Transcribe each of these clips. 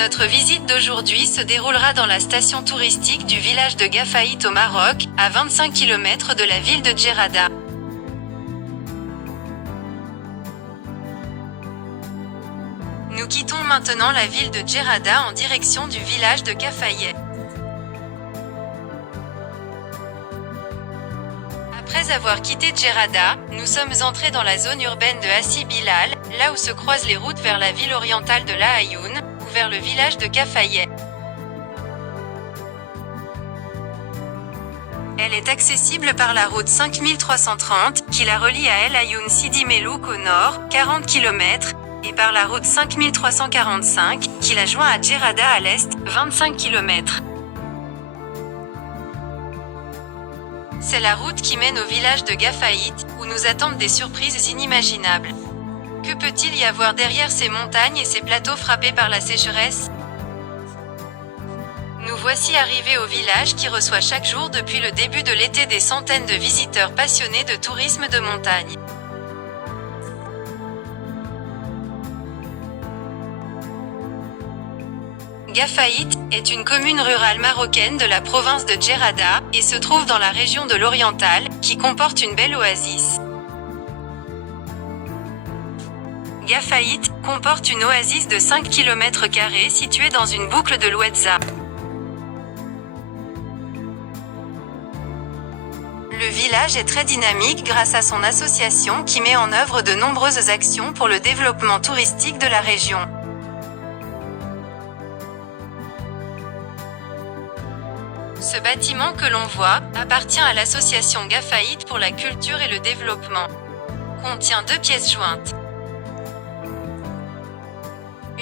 Notre visite d'aujourd'hui se déroulera dans la station touristique du village de Gafaït au Maroc, à 25 km de la ville de Djerrada. Nous quittons maintenant la ville de Djerrada en direction du village de Gafaït. Après avoir quitté Djerrada, nous sommes entrés dans la zone urbaine de Hassi Bilal, là où se croisent les routes vers la ville orientale de La Ayoun, ou vers le village de Gafaït. Elle est accessible par la route 5330, qui la relie à El Ayoun Sidi Melouk au nord, 40 km, et par la route 5345, qui la joint à Djerrada à l'est, 25 km. C'est la route qui mène au village de Gafaït, où nous attendent des surprises inimaginables. Que peut-il y avoir derrière ces montagnes et ces plateaux frappés par la sécheresse? Nous voici arrivés au village qui reçoit chaque jour depuis le début de l'été des centaines de visiteurs passionnés de tourisme de montagne. Gafaït est une commune rurale marocaine de la province de Djerrada, et se trouve dans la région de l'Oriental, qui comporte une belle oasis. Gafaït comporte une oasis de 5 km² située dans une boucle de l'Ouedza. Le village est très dynamique grâce à son association qui met en œuvre de nombreuses actions pour le développement touristique de la région. Ce bâtiment que l'on voit appartient à l'association Gafaït pour la culture et le développement. Contient 2 pièces jointes.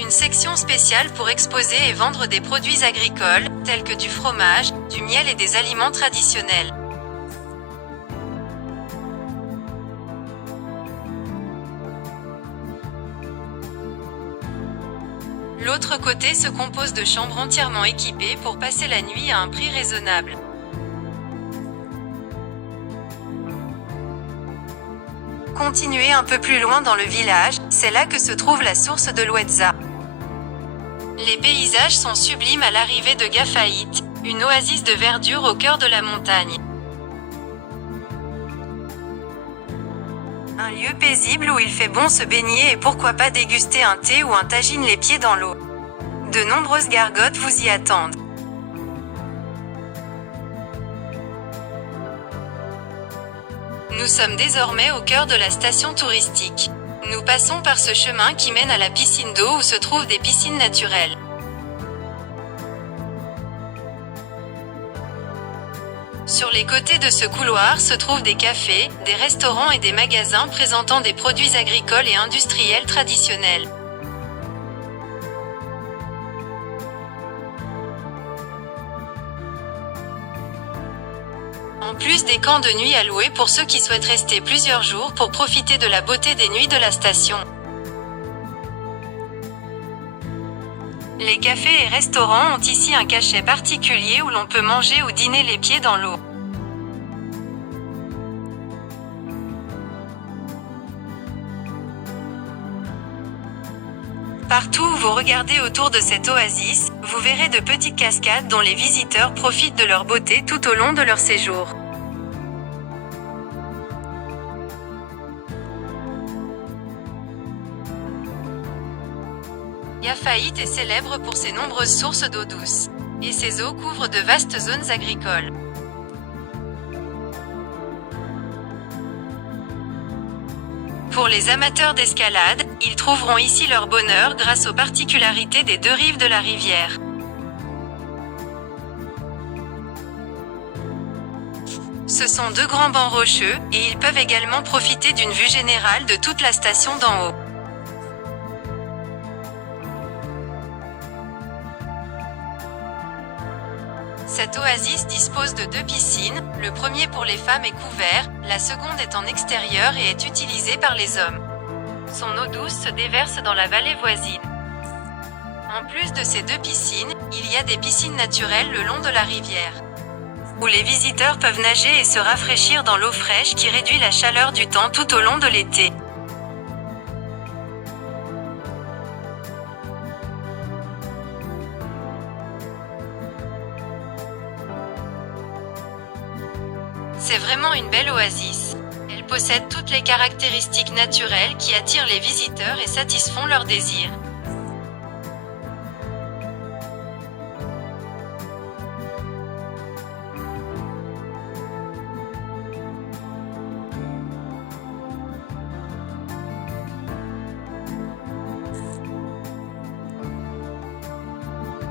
Une section spéciale pour exposer et vendre des produits agricoles, tels que du fromage, du miel et des aliments traditionnels. L'autre côté se compose de chambres entièrement équipées pour passer la nuit à un prix raisonnable. Continuez un peu plus loin dans le village, c'est là que se trouve la source de l'Ouedza. Les paysages sont sublimes à l'arrivée de Gafaït, une oasis de verdure au cœur de la montagne. Un lieu paisible où il fait bon se baigner et pourquoi pas déguster un thé ou un tagine les pieds dans l'eau. De nombreuses gargotes vous y attendent. Nous sommes désormais au cœur de la station touristique. Nous passons par ce chemin qui mène à la piscine d'eau où se trouvent des piscines naturelles. Sur les côtés de ce couloir se trouvent des cafés, des restaurants et des magasins présentant des produits agricoles et industriels traditionnels. En plus des camps de nuit à louer pour ceux qui souhaitent rester plusieurs jours pour profiter de la beauté des nuits de la station. Les cafés et restaurants ont ici un cachet particulier où l'on peut manger ou dîner les pieds dans l'eau. Partout où vous regardez autour de cette oasis, vous verrez de petites cascades dont les visiteurs profitent de leur beauté tout au long de leur séjour. Gafaït est célèbre pour ses nombreuses sources d'eau douce. Et ses eaux couvrent de vastes zones agricoles. Pour les amateurs d'escalade, ils trouveront ici leur bonheur grâce aux particularités des 2 rives de la rivière. Ce sont 2 grands bancs rocheux, et ils peuvent également profiter d'une vue générale de toute la station d'en haut. Cette oasis dispose de 2 piscines, le premier pour les femmes est couvert, la seconde est en extérieur et est utilisée par les hommes. Son eau douce se déverse dans la vallée voisine. En plus de ces 2 piscines, il y a des piscines naturelles le long de la rivière, où les visiteurs peuvent nager et se rafraîchir dans l'eau fraîche qui réduit la chaleur du temps tout au long de l'été. C'est vraiment une belle oasis. Elle possède toutes les caractéristiques naturelles qui attirent les visiteurs et satisfont leurs désirs.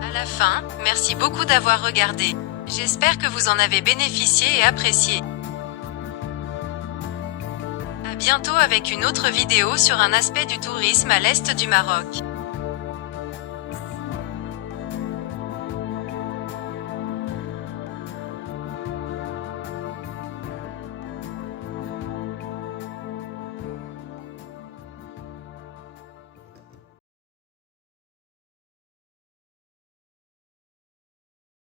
À la fin, merci beaucoup d'avoir regardé. J'espère que vous en avez bénéficié et apprécié. À bientôt avec une autre vidéo sur un aspect du tourisme à l'est du Maroc.